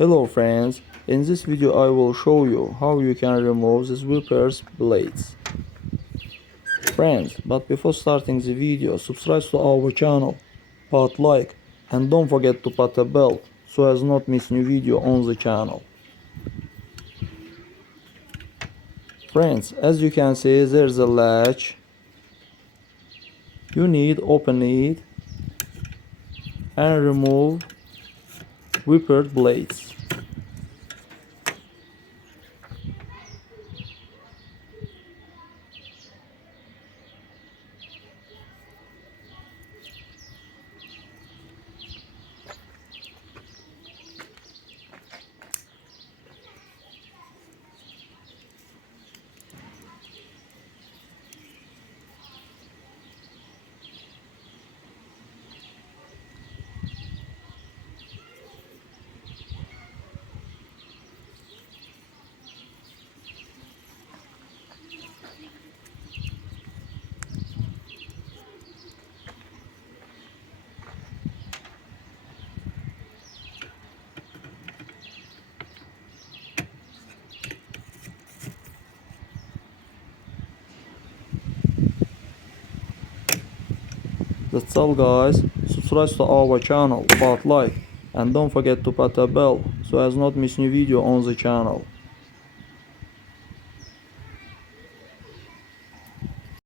Hello friends, in this video I will show you how you can remove the sweeper's blades. Friends, but before starting the video, subscribe to our channel, put like and don't forget to put a bell so as not miss new video on the channel. Friends, as you can see there's a latch. You need open it and remove wiper blades. That's all guys, subscribe to our channel, put like and don't forget to put a bell so as not miss new video on the channel.